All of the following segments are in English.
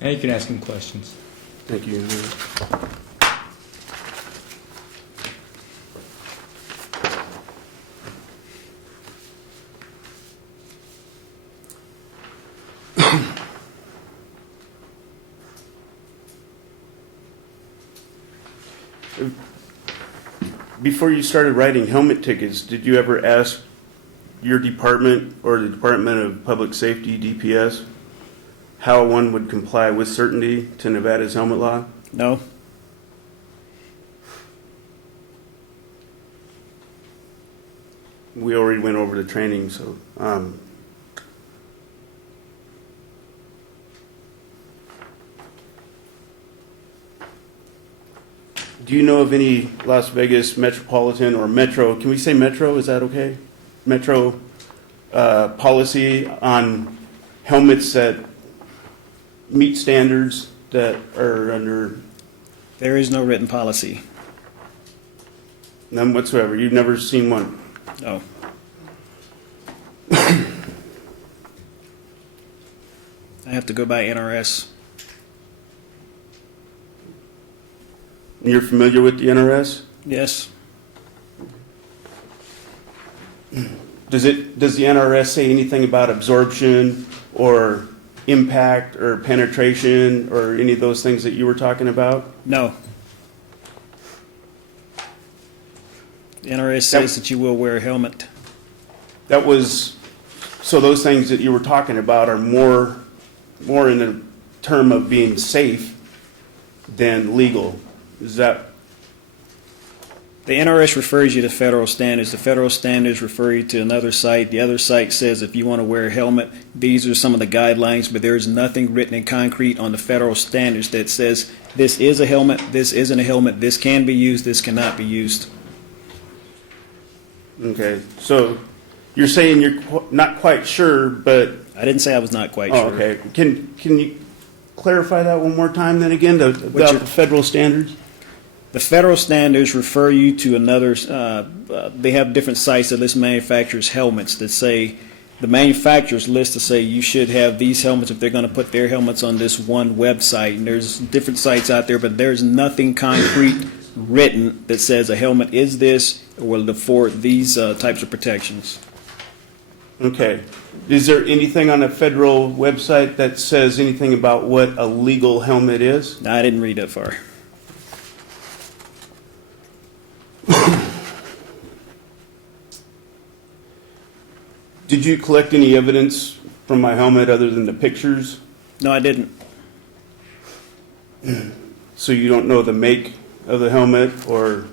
Now you can ask him questions. Thank you. Before you started writing helmet tickets, did you ever ask your department or the Department of Public Safety, DPS, how one would comply with certainty to Nevada's helmet law? No. We already went over the training, so do you know of any Las Vegas metropolitan or metro, can we say metro, is that okay? Metro policy on helmets that meet standards that are under There is no written policy. none whatsoever? You've never seen one? No. I have to go by NRS. You're familiar with the NRS? Yes. Does the NRS say anything about absorption or impact or penetration or any of those things that you were talking about? No. The NRS says that you will wear a helmet. That was, so those things that you were talking about are more in the term of being safe than legal. Is that? The NRS refers you to federal standards. The federal standards refer you to another site. The other site says if you want to wear a helmet, these are some of the guidelines, but there is nothing written in concrete on the federal standards that says this is a helmet, this isn't a helmet, this can be used, this cannot be used. Okay, so you're saying you're not quite sure, but I didn't say I was not quite sure. okay. Can you clarify that one more time then again, about the federal standards? The federal standards refer you to another, they have different sites that list manufacturers' helmets that say, the manufacturers list to say you should have these helmets if they're going to put their helmets on this one website. And there's different sites out there, but there's nothing concrete written that says a helmet is this or will afford these types of protections. Okay. Is there anything on a federal website that says anything about what a legal helmet is? No, I didn't read that far. Did you collect any evidence from my helmet other than the pictures? No, I didn't. So you don't know the make of the helmet or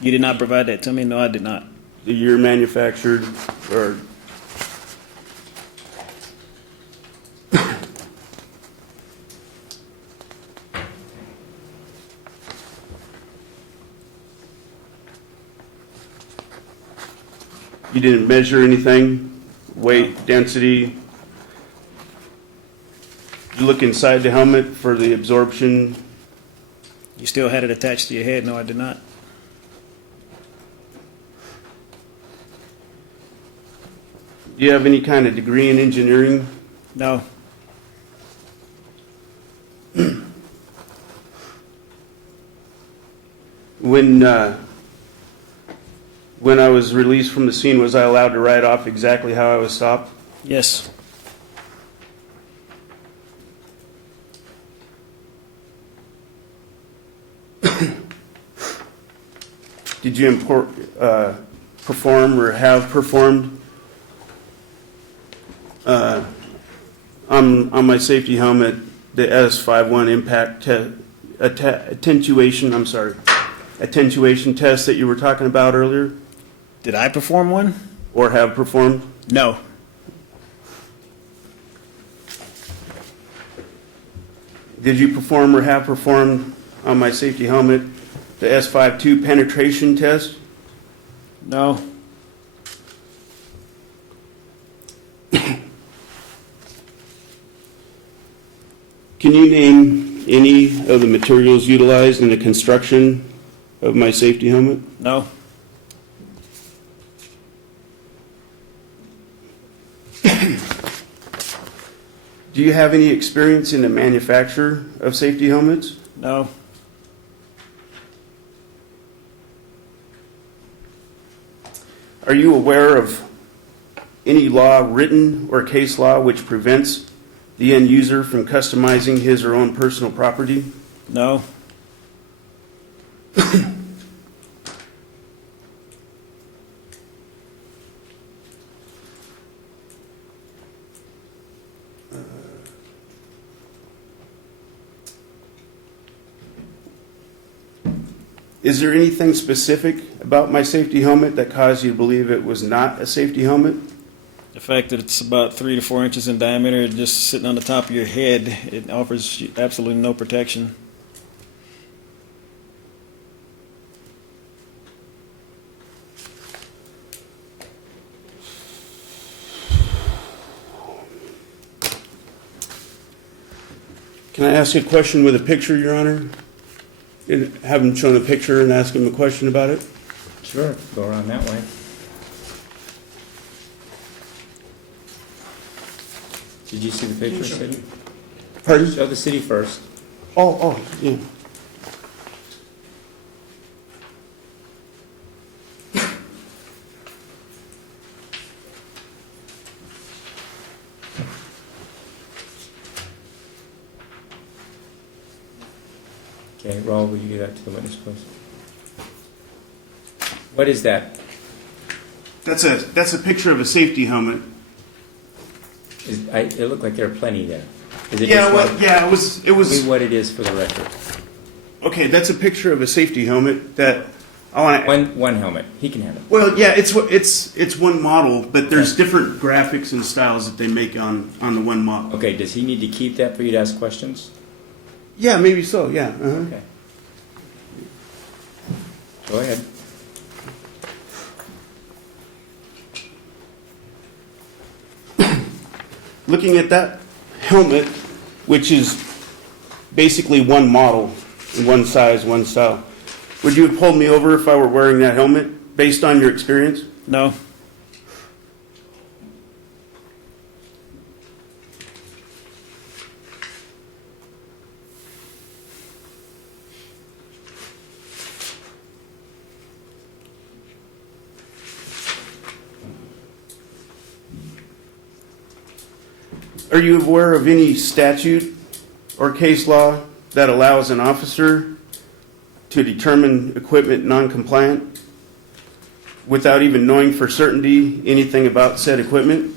You did not provide that to me? No, I did not. the year manufactured or? You didn't measure anything? Weight, density? You look inside the helmet for the absorption? You still had it attached to your head? No, I did not. Do you have any kind of degree in engineering? No. When I was released from the scene, was I allowed to write off exactly how I was stopped? Yes. Did you perform or have performed on my safety helmet the S51 impact attenuation test that you were talking about earlier, Did I perform one? or have performed? No. Did you perform or have performed on my safety helmet the S52 penetration test? No. Can you name any of the materials utilized in the construction of my safety helmet? No. Do you have any experience in the manufacture of safety helmets? No. Are you aware of any law, written or case law, which prevents the end user from customizing his or own personal property? No. Is there anything specific about my safety helmet that caused you to believe it was not a safety helmet? The fact that it's about 3 to 4 inches in diameter, just sitting on the top of your head, it offers you absolutely no protection. Can I ask you a question with a picture, Your Honor? And have him show a picture and ask him a question about it? Sure, go around that way. Did you see the picture, City? Pardon? Show the city first. Oh, yeah. Okay, Raul, will you give that to the witness, please? What is that? That's a picture of a safety helmet. It looked like there are plenty there. Is it Yeah, just well, one? yeah, it was. Tell me what it is for the record. Okay, that's a picture of a safety helmet that I want to. One helmet. He can have it. Well, yeah, it's one model, but there's different graphics and styles that they make on the one model. Okay, does he need to keep that for you to ask questions? Yeah, maybe so. Yeah. Okay. Go ahead. Looking at that helmet, which is basically one model, one size, one style, would you have pulled me over if I were wearing that helmet based on your experience? No. Are you aware of any statute or case law that allows an officer to determine equipment non-compliant without even knowing for certainty anything about said equipment?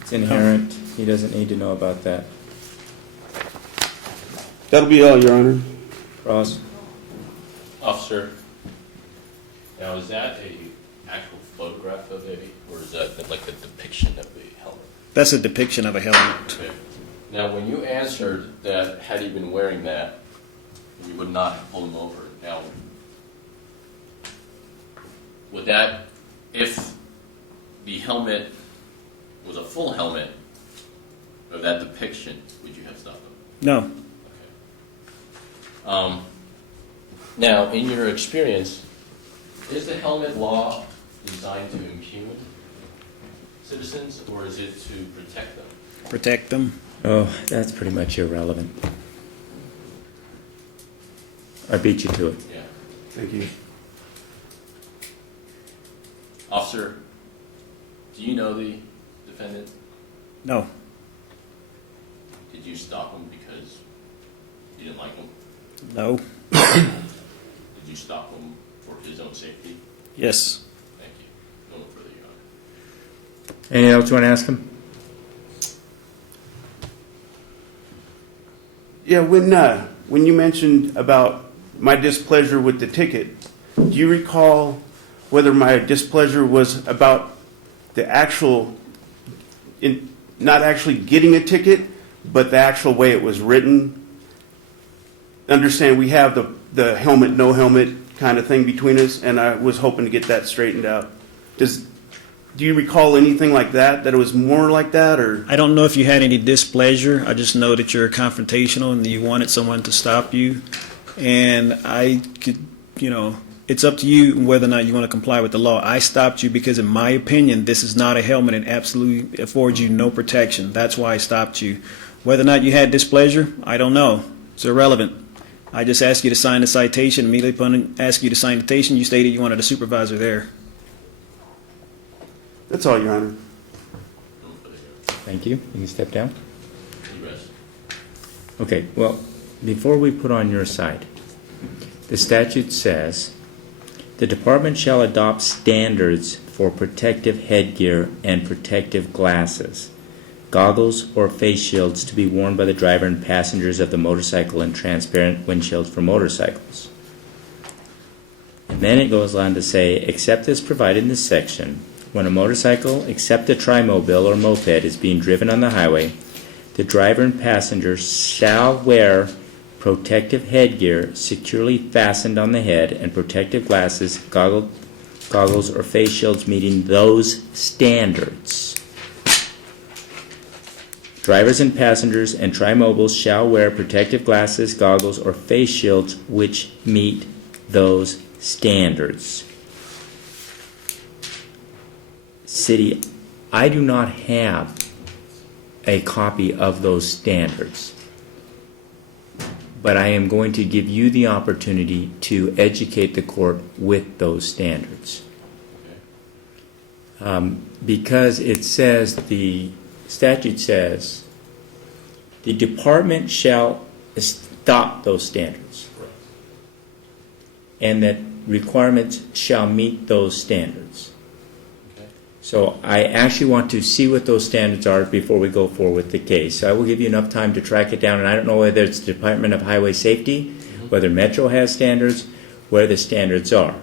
It's inherent. He doesn't need to know about that. That'll be all, Your Honor. Ross? Officer, now is that a actual photograph of a, or is that like a depiction of a helmet? That's a depiction of a helmet. Okay. Now, when you answered that had he been wearing that, you would not have pulled him over. Now, would that, if the helmet was a full helmet of that depiction, would you have stopped him? No. Okay. Now, in your experience, is the helmet law designed to impugn citizens, or is it to protect them? Protect them. Oh, that's pretty much irrelevant. I beat you to it. Yeah. Thank you. Officer, do you know the defendant? No. Did you stop him because you didn't like him? No. Did you stop him for his own safety? Yes. Thank you. No further, Your Honor. Anything else you want to ask him? Yeah, when you mentioned about my displeasure with the ticket, do you recall whether my displeasure was about the actual, not actually getting a ticket, but the actual way it was written? Understand we have the helmet, no helmet kind of thing between us, and I was hoping to get that straightened out. Do you recall anything like that, that it was more like that, or? I don't know if you had any displeasure. I just know that you're confrontational and you wanted someone to stop you. And I could, it's up to you whether or not you want to comply with the law. I stopped you because, in my opinion, this is not a helmet and absolutely affords you no protection. That's why I stopped you. Whether or not you had displeasure, I don't know. It's irrelevant. I just asked you to sign the citation. Immediately upon asking you to sign the citation, you stated you wanted a supervisor there. That's all, Your Honor. Thank you. You can step down. You rest. Okay, well, before we put on your side, the statute says, the department shall adopt standards for protective headgear and protective glasses, goggles or face shields to be worn by the driver and passengers of the motorcycle, and transparent windshields for motorcycles. And then it goes on to say, except as provided in this section, when a motorcycle, except a trimobile or moped, is being driven on the highway, the driver and passengers shall wear protective headgear securely fastened on the head and protective glasses, goggles, or face shields meeting those standards. Drivers and passengers and trimobiles shall wear protective glasses, goggles, or face shields which meet those standards. City, I do not have a copy of those standards, but I am going to give you the opportunity to educate the court with those standards. Because it says, the statute says, the department shall adopt those standards, and that requirements shall meet those standards. So I actually want to see what those standards are before we go forward with the case. So I will give you enough time to track it down, and I don't know whether it's the Department of Highway Safety, whether Metro has standards, where the standards are.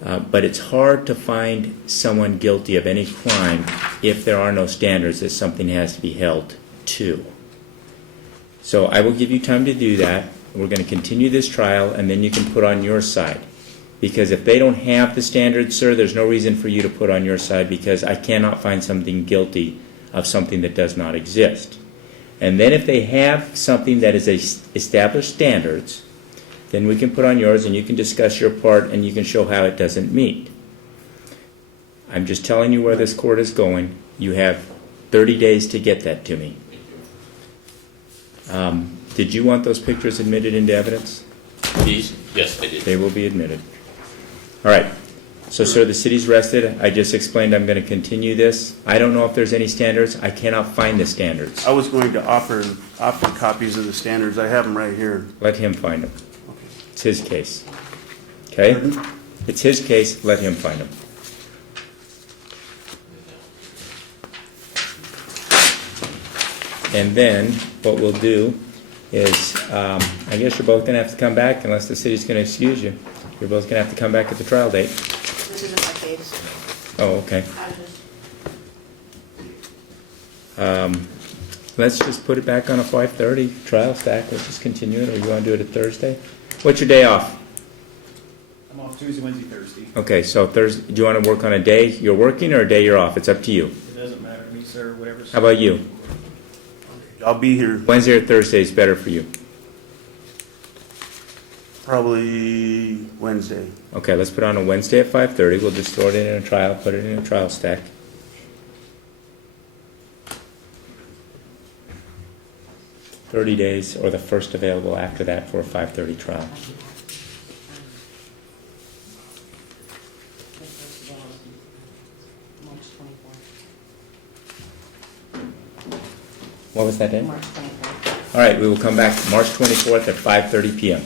But it's hard to find someone guilty of any crime if there are no standards that something has to be held to. So I will give you time to do that. We're going to continue this trial, and then you can put on your side. Because if they don't have the standards, sir, there's no reason for you to put on your side, because I cannot find something guilty of something that does not exist. And then if they have something that is established standards, then we can put on yours and you can discuss your part and you can show how it doesn't meet. I'm just telling you where this court is going. You have 30 days to get that to me. Did you want those pictures admitted into evidence? These? Yes, I did. They will be admitted. All right. So, sir, the city's rested. I just explained I'm going to continue this. I don't know if there's any standards. I cannot find the standards. I was going to offer copies of the standards. I have them right here. Let him find them. It's his case. Okay? Pardon? It's his case. Let him find them. And then what we'll do is, I guess you're both going to have to come back, unless the city's going to excuse you. You're both going to have to come back at the trial date. This isn't my case. Oh, okay. I just, Let's just put it back on a 5:30 trial stack. Let's just continue it, or you want to do it at Thursday? What's your day off? I'm off Tuesday, Wednesday, Thursday. Okay, so Thursday, do you want to work on a day you're working or a day you're off? It's up to you. It doesn't matter to me, sir, whatever's. How about you? I'll be here Wednesday or Thursday is better for you. probably Wednesday. Okay, let's put on a Wednesday at 5:30. We'll just throw it in a trial, put it in a trial stack. $30 days, or the first available after that for a 5:30 trial. March 24th. What was that, Dan? March 24th. All right, we will come back March 24th at 5:30 p.m.